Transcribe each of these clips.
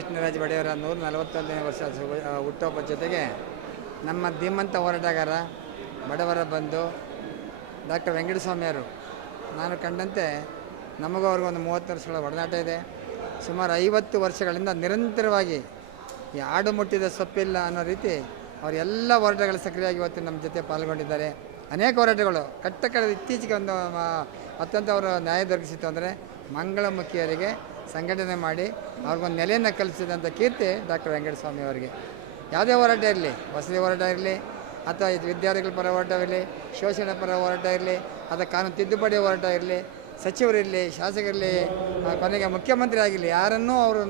ಕೃಷ್ಣರಾಜ ಒಡೆಯವರ ನೂರ ನಲವತ್ತೊಂದನೇ ವರ್ಷ ಹುಟ್ಟೋಪ ಜೊತೆಗೆ ನಮ್ಮ ಧೀಮಂತ ಹೋರಾಟಗಾರ ಬಡವರ ಬಂದು ಡಾಕ್ಟರ್ ವೆಂಕಟಸ್ವಾಮಿಯವರು. ನಾನು ಕಂಡಂತೆ ನಮಗೂ ಅವ್ರಿಗೊಂದು ಮೂವತ್ತು ವರ್ಷಗಳ ಒಡನಾಟ ಇದೆ. ಸುಮಾರು ಐವತ್ತು ವರ್ಷಗಳಿಂದ ನಿರಂತರವಾಗಿ ಈ ಆಡು ಮುಟ್ಟಿದ ಸೊಪ್ಪಿಲ್ಲ ಅನ್ನೋ ರೀತಿ ಅವರೆಲ್ಲ ಹೋರಾಟಗಳು ಸಕ್ರಿಯವಾಗಿ ಇವತ್ತು ನಮ್ಮ ಜೊತೆ ಪಾಲ್ಗೊಂಡಿದ್ದಾರೆ. ಅನೇಕ ಹೋರಾಟಗಳು ಕಟ್ಟ ಕಡೆ ಇತ್ತೀಚೆಗೆ ಒಂದು ಅತ್ಯಂತ ಅವರು ನ್ಯಾಯ ದೊರಕಿಸಿತ್ತು ಅಂದರೆ ಮಂಗಳಮುಖಿಯರಿಗೆ ಸಂಘಟನೆ ಮಾಡಿ ಅವ್ರಿಗೊಂದು ನೆಲೆಯನ್ನು ಕಲ್ಪಿಸಿದಂಥ ಕೀರ್ತಿ ಡಾಕ್ಟರ್ ವೆಂಕಟಸ್ವಾಮಿ ಅವರಿಗೆ. ಯಾವುದೇ ಹೋರಾಟ ಇರಲಿ, ವಸತಿ ಹೋರಾಟ ಇರಲಿ, ಅಥವಾ ಇದು ವಿದ್ಯಾರ್ಥಿಗಳ ಪರ ಇರಲಿ, ಶೋಷಣೆ ಪರ ಹೋರಾಟ ಇರಲಿ, ಅಥವಾ ಕಾನೂನು ತಿದ್ದುಪಡಿ ಹೋರಾಟ ಇರಲಿ ಸಚಿವರಿರಲಿ ಶಾಸಕರಲ್ಲಿ ಕೊನೆಗೆ ಮುಖ್ಯಮಂತ್ರಿ ಆಗಿರಲಿ, ಯಾರನ್ನೂ ಅವರು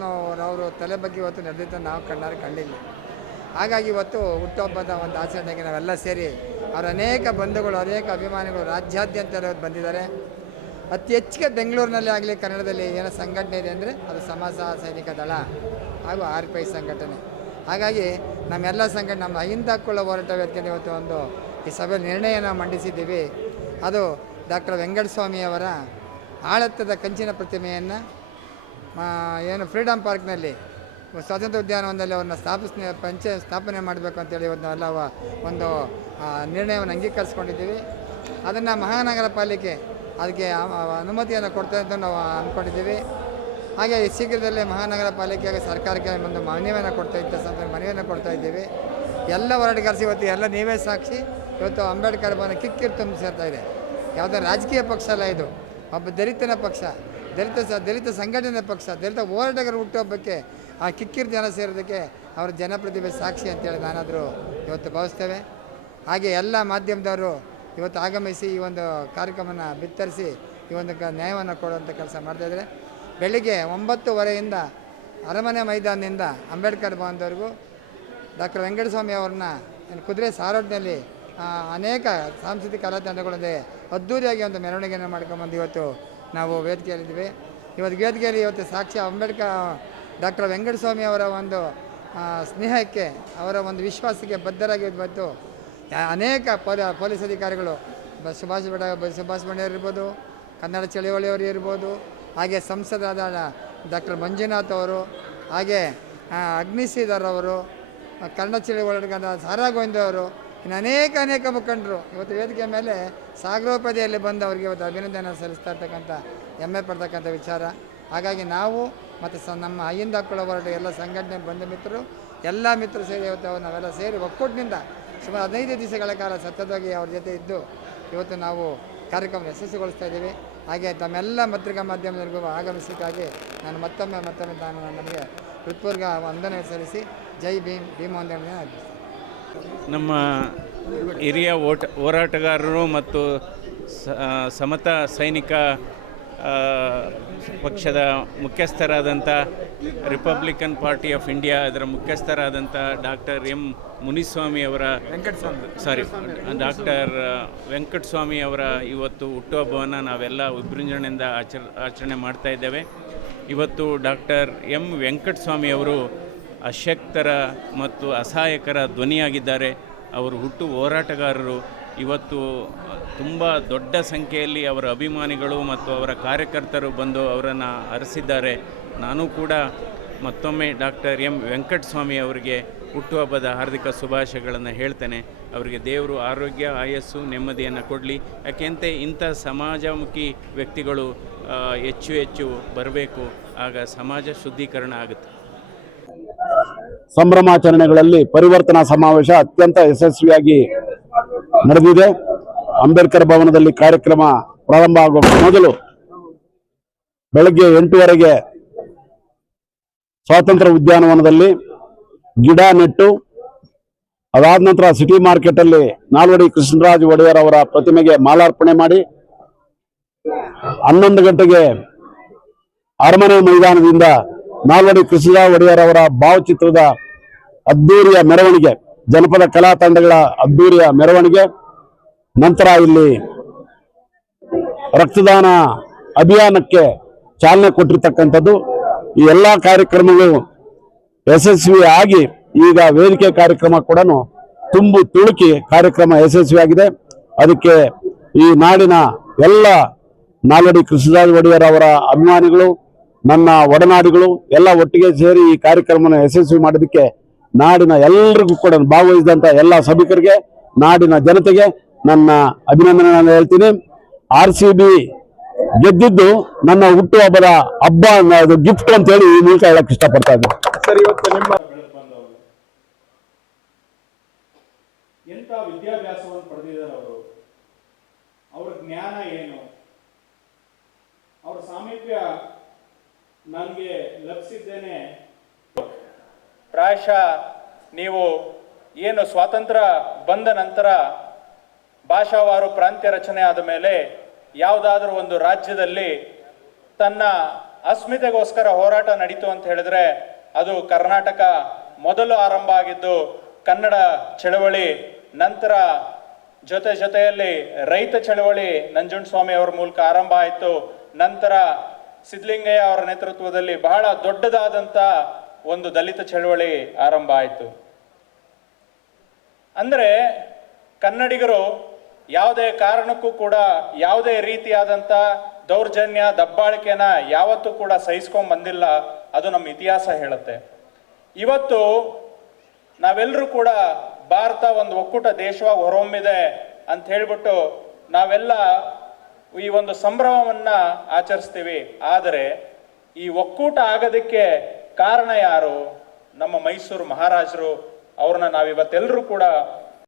ಅವರು ತಲೆ ಬಗ್ಗೆ ಇವತ್ತು ನಡೆದಿದ್ದ ನಾವು ಕಣ್ಣಾರು ಕಂಡಿಲ್ಲ ಹಾಗಾಗಿ ಇವತ್ತು ಹುಟ್ಟುಹಬ್ಬದ ಒಂದು ಆಚರಣೆಗೆ ನಾವೆಲ್ಲ ಸೇರಿ ಅವರ ಅನೇಕ ಬಂಧುಗಳು, ಅನೇಕ ಅಭಿಮಾನಿಗಳು ರಾಜ್ಯಾದ್ಯಂತ ಬಂದಿದ್ದಾರೆ. ಅತಿ ಹೆಚ್ಚಿಗೆ ಬೆಂಗಳೂರಿನಲ್ಲಿ ಆಗಲಿ, ಕನ್ನಡದಲ್ಲಿ ಏನೋ ಸಂಘಟನೆ ಇದೆ ಅಂದರೆ ಅದು ಸಮಾಜ ಸೈನಿಕ ದಳ ಹಾಗೂ ಆರ್ ಪಿ ಐ ಸಂಘಟನೆ. ಹಾಗಾಗಿ ನಮ್ಮೆಲ್ಲ ಸಂಘಟನೆ ನಮ್ಮ ಅಹಿಂದ ಹಕ್ಕುಗಳ ಹೋರಾಟ ವೇದಿಕೆ ಇವತ್ತು ಒಂದು ಈ ಸಭೆಯಲ್ಲಿ ನಿರ್ಣಯನ ಮಂಡಿಸಿದ್ದೀವಿ. ಅದು ಡಾಕ್ಟರ್ ವೆಂಕಟಸ್ವಾಮಿಯವರ ಆಳತ್ತದ ಕಂಚಿನ ಪ್ರತಿಮೆಯನ್ನು ಏನು ಫ್ರೀಡಮ್ ಪಾರ್ಕ್ನಲ್ಲಿ ಸ್ವಾತಂತ್ರ್ಯ ಉದ್ಯಾನವನದಲ್ಲಿ ಅವ್ರನ್ನ ಸ್ಥಾಪಿಸ್ ಪಂಚ, ಸ್ಥಾಪನೆ ಮಾಡಬೇಕು ಅಂತೇಳಿ ಒಂದು ಎಲ್ಲ ಒಂದು ನಿರ್ಣಯವನ್ನು ಅಂಗೀಕರಿಸ್ಕೊಂಡಿದ್ದೀವಿ. ಅದನ್ನು ಮಹಾನಗರ ಪಾಲಿಕೆ ಅದಕ್ಕೆ ಅನುಮತಿಯನ್ನು ಕೊಡ್ತೇವೆ ಅಂತ ನಾವು ಅಂದ್ಕೊಂಡಿದ್ದೀವಿ. ಹಾಗೆ ಶೀಘ್ರದಲ್ಲೇ ಮಹಾನಗರ ಪಾಲಿಕೆಗೆ ಸರ್ಕಾರಕ್ಕೆ ಒಂದು ಮನವಿಯನ್ನು ಕೊಡ್ತಾ ಇದ್ದ ಸಂದರ್ಭ ಮನವಿಯನ್ನು ಕೊಡ್ತಾ ಇದ್ದೀವಿ. ಎಲ್ಲ ಹೋರಾಟಗಾರಸಿ ಇವತ್ತು ಎಲ್ಲ ನೀವೇ ಸಾಕ್ಷಿ. ಇವತ್ತು ಅಂಬೇಡ್ಕರ್ ಭವನ ಕಿಕ್ಕಿರ್ ತುಂಬಿ ಸೇರ್ತಾ ಇದೆ. ಯಾವುದೋ ರಾಜಕೀಯ ಪಕ್ಷ ಅಲ್ಲ ಇದು. ಒಬ್ಬ ದಲಿತನ ಪಕ್ಷ, ದಲಿತ ಸ ದಲಿತ ಸಂಘಟನೆ ಪಕ್ಷ, ದಲಿತ ಹೋರಾಟಗಾರ ಹುಟ್ಟುಹಬ್ಬಕ್ಕೆ ಆ ಕಿಕ್ಕಿರ್ ಜನ ಸೇರೋದಕ್ಕೆ ಅವರ ಜನಪ್ರತಿಭೆ ಸಾಕ್ಷಿ ಅಂತೇಳಿ ನಾನಾದರೂ ಇವತ್ತು ಭಾವಿಸ್ತೇವೆ. ಹಾಗೆ ಎಲ್ಲ ಮಾಧ್ಯಮದವರು ಇವತ್ತು ಆಗಮಿಸಿ ಈ ಒಂದು ಕಾರ್ಯಕ್ರಮನ ಬಿತ್ತರಿಸಿ ಈ ಒಂದು ಕ ನ್ಯಾಯವನ್ನು ಕೊಡುವಂಥ ಕೆಲಸ ಮಾಡ್ತಾಯಿದ್ದಾರೆ ಬೆಳಿಗ್ಗೆ ಒಂಬತ್ತುವರೆಯಿಂದ ಅರಮನೆ ಮೈದಾನದಿಂದ ಅಂಬೇಡ್ಕರ್ ಭವನದವರೆಗೂ ಡಾಕ್ಟರ್ ವೆಂಕಟಸ್ವಾಮಿ ಅವ್ರನ್ನ ಕುದುರೆ ಸಾರೋಟ್ನಲ್ಲಿ ಅನೇಕ ಸಾಂಸ್ಕೃತಿಕ ಕಲಾ ತಂಡಗಳೊಂದಿಗೆ ಅದ್ದೂರಿಯಾಗಿ ಒಂದು ಮೆರವಣಿಗೆಯನ್ನು ಮಾಡ್ಕೊಂಬಂದು ಇವತ್ತು ನಾವು ವೇದಿಕೆಯಲ್ಲಿದ್ದೀವಿ. ಇವತ್ತು ವೇದಿಕೆಯಲ್ಲಿ ಇವತ್ತು ಸಾಕ್ಷಿ ಅಂಬೇಡ್ಕರ್ ಡಾಕ್ಟರ್ ವೆಂಕಟಸ್ವಾಮಿ ಅವರ ಒಂದು ಸ್ನೇಹಕ್ಕೆ, ಅವರ ಒಂದು ವಿಶ್ವಾಸಕ್ಕೆ ಬದ್ಧರಾಗಿ ಇವತ್ತು ಅನೇಕ ಪೊಲ, ಪೊಲೀಸ್ ಅಧಿಕಾರಿಗಳು ಸುಭಾಷ್ ಬಡ ಸುಭಾಷ್ ಬಂಡೆಯವರು ಇರ್ಬೋದು, ಕನ್ನಡ ಚಳವಳಿಯವರು ಇರ್ಬೋದು, ಹಾಗೆ ಸಂಸದರಾದ ಡಾಕ್ಟರ್ ಮಂಜುನಾಥ್ ಅವರು, ಹಾಗೆ ಅಗ್ನಿಶ್ರೀಧರ್ ಅವರು ಕನ್ನಡ ಚಳವಳಿಗಾದ ಸಾರಾ ಗೋವಿಂದ ಅವರು, ಇನ್ನು ಅನೇಕ ಅನೇಕ ಮುಖಂಡರು. ಇವತ್ತು ವೇದಿಕೆ ಮೇಲೆ ಸಾಗರೋಪಾದಿಯಲ್ಲಿ ಬಂದು ಅವರಿಗೆ ಇವತ್ತು ಅಭಿನಂದನೆ ಸಲ್ಲಿಸ್ತಾ ಇರ್ತಕ್ಕಂಥ ಹೆಮ್ಮೆ ಪಡ್ತಕ್ಕಂಥ ವಿಚಾರ. ಹಾಗಾಗಿ ನಾವು ಮತ್ತು ಸ, ನಮ್ಮ ಅಯ್ಯಿಂದ ಹಾಕೊಳ್ಳೋ ಹೊರಟ ಎಲ್ಲ ಸಂಘಟನೆ ಬಂದ ಮಿತ್ರರು, ಎಲ್ಲ ಮಿತ್ರರು ಸೇರಿ ಇವತ್ತು ನಾವೆಲ್ಲ ಸೇರಿ ಒಕ್ಕೂಟಿನಿಂದ ಸುಮಾರು ಹದಿನೈದು ದಿವಸಗಳ ಕಾಲ ಸತತವಾಗಿ ಅವ್ರ ಜೊತೆ ಇದ್ದು ಇವತ್ತು ನಾವು ಕಾರ್ಯಕ್ರಮ ಯಶಸ್ವಿಗೊಳಿಸ್ತಾ ಇದ್ದೀವಿ. ಹಾಗೆ ತಮ್ಮೆಲ್ಲ ಪತ್ರಿಕಾ ಮಾಧ್ಯಮದವರೆಗೂ ಆಗಮಿಸಿದ್ದಾಗಿ ನಾನು ಮತ್ತೊಮ್ಮೆ ಮತ್ತೊಮ್ಮೆ ನಾನು ನಮಗೆ ಹೃತ್ಪೂರ್ಗ ವಂದನೆ ಸಲ್ಲಿಸಿ ಜೈ ಭೀಮ್ ಭೀಮ್ ವಂದನೆ ನಮ್ಮ ಹಿರಿಯ ಓಟ ಹೋರಾಟಗಾರರು ಮತ್ತು ಸಮತ ಸೈನಿಕ ಪಕ್ಷದ ಮುಖ್ಯಸ್ಥರಾದಂಥ ರಿಪಬ್ಲಿಕನ್ ಪಾರ್ಟಿ ಆಫ್ ಇಂಡಿಯಾ ಅದರ ಮುಖ್ಯಸ್ಥರಾದಂಥ ಡಾಕ್ಟರ್ ಎಂ ಮುನಿಸ್ವಾಮಿ ಅವರ ಸಾರಿ ಡಾಕ್ಟರ್ ವೆಂಕಟಸ್ವಾಮಿ ಅವರ ಇವತ್ತು ಹುಟ್ಟುಹಬ್ಬವನ್ನು ನಾವೆಲ್ಲ ವಿಜೃಂಭಣೆಯಿಂದ ಆಚರ ಆಚರಣೆ ಮಾಡ್ತಾ ಇದ್ದೇವೆ. ಇವತ್ತು ಡಾಕ್ಟರ್ ಎಂ ವೆಂಕಟಸ್ವಾಮಿ ಅವರು ಅಶಕ್ತರ ಮತ್ತು ಅಸಹಾಯಕರ ಧ್ವನಿಯಾಗಿದ್ದಾರೆ. ಅವರು ಹುಟ್ಟು ಹೋರಾಟಗಾರರು. ಇವತ್ತು ತುಂಬ ದೊಡ್ಡ ಸಂಖ್ಯೆಯಲ್ಲಿ ಅವರ ಅಭಿಮಾನಿಗಳು ಮತ್ತು ಅವರ ಕಾರ್ಯಕರ್ತರು ಬಂದು ಅವರನ್ನು ಹರಿಸಿದ್ದಾರೆ ನಾನು ಕೂಡ ಮತ್ತೊಮ್ಮೆ ಡಾಕ್ಟರ್ ಎಂ ವೆಂಕಟಸ್ವಾಮಿ ಅವರಿಗೆ ಹುಟ್ಟುಹಬ್ಬದ ಹಾರ್ದಿಕ ಶುಭಾಶಯಗಳನ್ನು ಹೇಳ್ತೇನೆ. ಅವರಿಗೆ ದೇವರು ಆರೋಗ್ಯ, ಆಯಸ್ಸು, ನೆಮ್ಮದಿಯನ್ನು ಕೊಡಲಿ. ಯಾಕೆಂತೆ ಇಂಥ ಸಮಾಜಮುಖಿ ವ್ಯಕ್ತಿಗಳು ಹೆಚ್ಚು ಹೆಚ್ಚು ಬರಬೇಕು. ಆಗ ಸಮಾಜ ಶುದ್ಧೀಕರಣ ಆಗುತ್ತೆ. ಸಂಭ್ರಮಾಚರಣೆಗಳಲ್ಲಿ ಪರಿವರ್ತನಾ ಸಮಾವೇಶ ಅತ್ಯಂತ ಯಶಸ್ವಿಯಾಗಿ ನಡೆದಿದೆ. ಅಂಬೇಡ್ಕರ್ ಭವನದಲ್ಲಿ ಕಾರ್ಯಕ್ರಮ ಪ್ರಾರಂಭ ಆಗುವ ಮೊದಲು ಬೆಳಗ್ಗೆ ಎಂಟುವರೆಗೆ ಸ್ವಾತಂತ್ರ್ಯ ಉದ್ಯಾನವನದಲ್ಲಿ ಗಿಡ ನೆಟ್ಟು, ಅದಾದ ನಂತರ ಸಿಟಿ ಮಾರ್ಕೆಟ್ ಅಲ್ಲಿ ನಾಲ್ವಡಿ ಕೃಷ್ಣರಾಜ್ ಒಡೆಯರ್ ಅವರ ಪ್ರತಿಮೆಗೆ ಮಾಲಾರ್ಪಣೆ ಮಾಡಿ, ಹನ್ನೊಂದು ಗಂಟೆಗೆ ಅರಮನೆ ಮೈದಾನದಿಂದ ನಾಲ್ವಡಿ ಕೃಷ್ಣರಾಜ್ ಒಡೆಯರ್ ಅವರ ಭಾವಚಿತ್ರದ ಅದ್ದೂರಿಯ ಮೆರವಣಿಗೆ ಜನಪದ ಕಲಾ ತಂಡಗಳ ಅದ್ದೂರಿಯ ಮೆರವಣಿಗೆ. ನಂತರ ಇಲ್ಲಿ ರಕ್ತದಾನ ಅಭಿಯಾನಕ್ಕೆ ಚಾಲನೆ ಕೊಟ್ಟಿರ್ತಕ್ಕಂಥದ್ದು. ಈ ಎಲ್ಲ ಕಾರ್ಯಕ್ರಮಗಳು ಯಶಸ್ವಿ ಆಗಿ ಈಗ ವೇದಿಕೆ ಕಾರ್ಯಕ್ರಮ ಕೂಡ ತುಂಬು ತುಳುಕಿ ಕಾರ್ಯಕ್ರಮ ಯಶಸ್ವಿಯಾಗಿದೆ ಅದಕ್ಕೆ ಈ ನಾಡಿನ ಎಲ್ಲ ನಾಲ್ವಡಿ ಕೃಷ್ಣರಾಜ ಒಡೆಯರ್ ಅವರ ಅಭಿಮಾನಿಗಳು, ನನ್ನ ಒಡನಾಡಿಗಳು ಎಲ್ಲ ಒಟ್ಟಿಗೆ ಸೇರಿ ಈ ಕಾರ್ಯಕ್ರಮನ ಯಶಸ್ವಿ ಮಾಡೋದಕ್ಕೆ ನಾಡಿನ ಎಲ್ಲರಿಗೂ ಕೂಡ ಭಾಗವಹಿಸಿದಂಥ ಎಲ್ಲ ಸಭಿಕರಿಗೆ ನಾಡಿನ ಜನತೆಗೆ ನನ್ನ ಅಭಿನಂದನೆ ನಾನು ಹೇಳ್ತೀನಿ. ಆರ್ ಸಿ ಬಿ ಗೆದ್ದಿದ್ದು ನನ್ನ ಹುಟ್ಟುಹಬ್ಬದ ಹಬ್ಬ ಅದು ಗಿಫ್ಟ್ ಅಂತ ಹೇಳಿ ಈ ಮೂಲಕ ಹೇಳಕ್ ಇಷ್ಟಪಡ್ತಾ ಇದ್ದೀನಿ. ಸರ್ ಇವತ್ತು ನಿಮ್ಮ ಎಂಥ ವಿದ್ಯಾಭ್ಯಾಸವನ್ನು ಪಡೆದಿದ್ದಾರೆ ಅವರು? ಅವರ ಜ್ಞಾನ ಏನು? ಅವರ ಸಾಮೀಪ್ಯ ನನಗೆ ಲಭಿಸಿದ್ದೇನೆ ಪ್ರಾಯಶಃ ನೀವು ಏನು ಸ್ವಾತಂತ್ರ್ಯ ಬಂದ ನಂತರ ಭಾಷಾವಾರು ಪ್ರಾಂತ್ಯ ರಚನೆ ಆದ ಮೇಲೆ ಯಾವುದಾದ್ರೂ ಒಂದು ರಾಜ್ಯದಲ್ಲಿ ತನ್ನ ಅಸ್ಮಿತೆಗೋಸ್ಕರ ಹೋರಾಟ ನಡೀತು ಅಂತ ಹೇಳಿದ್ರೆ ಅದು ಕರ್ನಾಟಕ ಮೊದಲು ಆರಂಭ ಆಗಿದ್ದು ಕನ್ನಡ ಚಳವಳಿ, ನಂತರ ಜೊತೆ ಜೊತೆಯಲ್ಲಿ ರೈತ ಚಳವಳಿ ನಂಜುಂಡಸ್ವಾಮಿ ಅವರ ಮೂಲಕ ಆರಂಭ ಆಯಿತು. ನಂತರ ಸಿದ್ಧಲಿಂಗಯ್ಯ ಅವರ ನೇತೃತ್ವದಲ್ಲಿ ಬಹಳ ದೊಡ್ಡದಾದಂಥ ಒಂದು ದಲಿತ ಚಳವಳಿ ಆರಂಭ ಆಯಿತು. ಅಂದರೆ ಕನ್ನಡಿಗರು ಯಾವುದೇ ಕಾರಣಕ್ಕೂ ಕೂಡ ಯಾವುದೇ ರೀತಿಯಾದಂಥ ದೌರ್ಜನ್ಯ, ದಬ್ಬಾಳಿಕೆನ ಯಾವತ್ತೂ ಕೂಡ ಸಹಿಸ್ಕೊಂಡ್ ಬಂದಿಲ್ಲ, ಅದು ನಮ್ಮ ಇತಿಹಾಸ ಹೇಳುತ್ತೆ. ಇವತ್ತು ನಾವೆಲ್ಲರೂ ಕೂಡ ಭಾರತ ಒಂದು ಒಕ್ಕೂಟ ದೇಶವಾಗಿ ಹೊರಹೊಮ್ಮಿದೆ ಅಂತ ಹೇಳ್ಬಿಟ್ಟು ನಾವೆಲ್ಲ ಈ ಒಂದು ಸಂಭ್ರಮವನ್ನು ಆಚರಿಸ್ತೀವಿ. ಆದರೆ ಈ ಒಕ್ಕೂಟ ಆಗೋದಕ್ಕೆ ಕಾರಣ ಯಾರು? ನಮ್ಮ ಮೈಸೂರು ಮಹಾರಾಜರು ಅವ್ರನ್ನ ನಾವಿವತ್ತೆಲ್ಲರೂ ಕೂಡ